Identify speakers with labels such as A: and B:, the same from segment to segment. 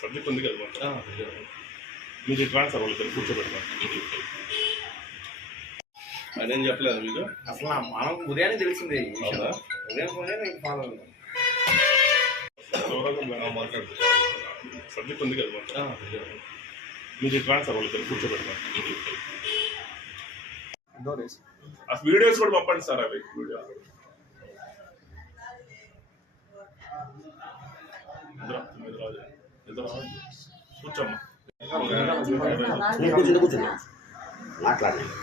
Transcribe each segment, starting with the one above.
A: Subject ఉంది కదా transfer వాళ్ళు ఇద్దరు కూర్చోబెడతాను అదేం చెప్పలేదు మీకు?
B: అసలు మనం ఉదయాన్నే తెలిసిందే? ఉదయం ఫాలో అయ్యాను.
A: మాట్లాడుతూ. సబ్జెక్ట్ ఉంది కదా ట్రాన్స్ఫర్ వాళ్ళు ఇద్దరు కూర్చోబెడతాను ఆ వీడియోస్ కూడా పంపండి సార్ అవి. వీడియో ఇద్దరు ఇద్దరు రాజు ఇద్దరు రాజు కూర్చోమ్మా
C: నేను కూర్చుని కూర్చున్నా మాట్లాడండి.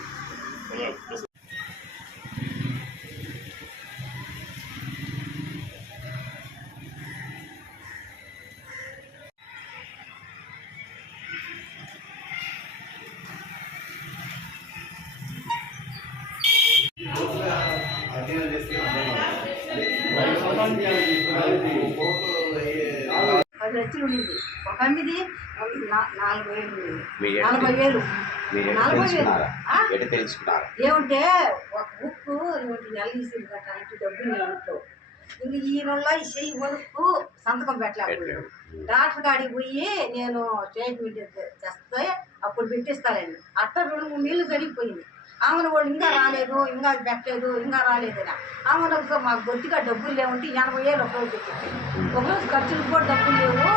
D: పది లక్షలు ఉండింది. ఒక అమ్మిది నాలుగు వేలు నలభై వేలు. నలభై వేలు.
C: తెలుసుకున్నారా?
D: ఏమంటే ఒక బుక్ ఏమిటి నెల తీసుకుని కట్టాలంటే డబ్బులు నేను ఇంక ఈ నెల ఈ చెయ్యి వరకు సంతకం పెట్టలేకపోయాడు డాక్టర్ కాడికి పోయి నేను ట్రీట్మెంట్ చేస్తే అప్పుడు పెట్టిస్తానండి. అట్ట రెండు మూడు నీళ్ళు జరిగిపోయింది. ఆమెను వాళ్ళు ఇంకా రాలేదు ఇంకా అది పెట్టలేదు ఇంకా రాలేదని ఆమెను ఒకసారి మాకు బొత్తిగా డబ్బులు లేవంటే ఎనభై వేలు ఒక రోజు తెచ్చిచ్చింది. ఒక రోజు ఖర్చులు కూడా డబ్బులు లేవు.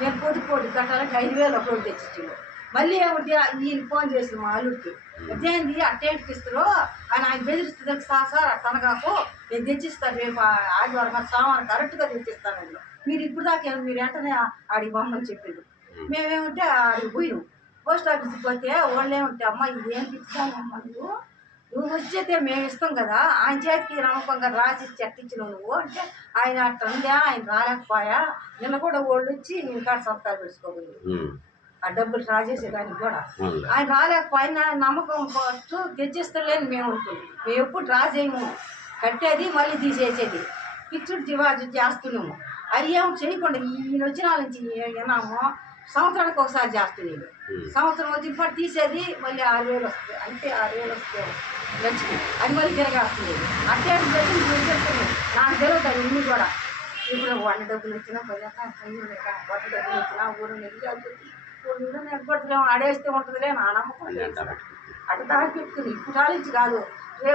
D: నేను పొద్దు పొద్దు కట్టాలంటే ఐదు వేలు ఒక రోజు తెచ్చిచ్చిండు. మళ్ళీ ఏమిటి ఈయన ఫోన్ చేసి మా అల్లుడికి. అదేంది అట్టేంటికి ఇస్తారు ఆయన ఆయన బెదిరిస్తుంది సార్ సార్ తనగాకు నేను తెచ్చిస్తాను రేపు ఆదివారం సోమవారం కరెక్ట్గా తెచ్చిస్తాను మీరు ఇప్పుడు దాకా మీరు వెంటనే ఆడికి పంపని చెప్పిండు మేమేమంటే ఆడికి పోయినాం. పోస్ట్ ఆఫీస్కి పోతే వాళ్ళు ఏమంటే అమ్మ ఇదేం పిచ్చానమ్మా నువ్వు? నువ్వు వచ్చేతే మేము ఇస్తాం కదా ఆయన చేతికి నమ్మకంగా రాసి చెట్టించినావు నువ్వు అంటే ఆయన అట్లా ఆయన రాలేకపోయా. నిన్న కూడా వాళ్ళు వచ్చి నేను కాడ సంతకాలు పెట్టుకోబోయారు
C: ఉమ్,
D: ఆ డబ్బులు డ్రా చేసేదానికి కూడా. ఆయన రాలేకపోయినా నమ్మకం ఫస్ట్ తెచ్చిస్తలేని మేము అనుకున్నాం మేము ఎప్పుడు డ్రా చేయము. కట్టేది మళ్ళీ తీసేసేది. ఫిక్స్డ్ డిపాజిట్ చేస్తున్నాము. ఏం చేయకుండా ఈయన వచ్చిన వాళ్ళ నుంచి విన్నాము సంవత్సరానికి ఒకసారి చేస్తున్నాడు సంవత్సరం వచ్చిన పాటు తీసేది మళ్ళీ ఆరు వేలు వస్తుంది అంటే ఆరు వేలు వస్తే లక్ష్మి అది మళ్ళీ తిరగేస్తుంది మీరు చెప్తున్నాను నాకు తెలియదు ఇన్ని కూడా. ఇప్పుడు వంద డబ్బులు వచ్చినా పది వంద డబ్బులు వచ్చినా ఊరు నెగ్గి ఊరు నెగ్గొట్టులేము అడేస్తే ఉంటుందిలే నా నమ్మకం అటు దాకా పెట్టుకుని ఇప్పుడు కాదు.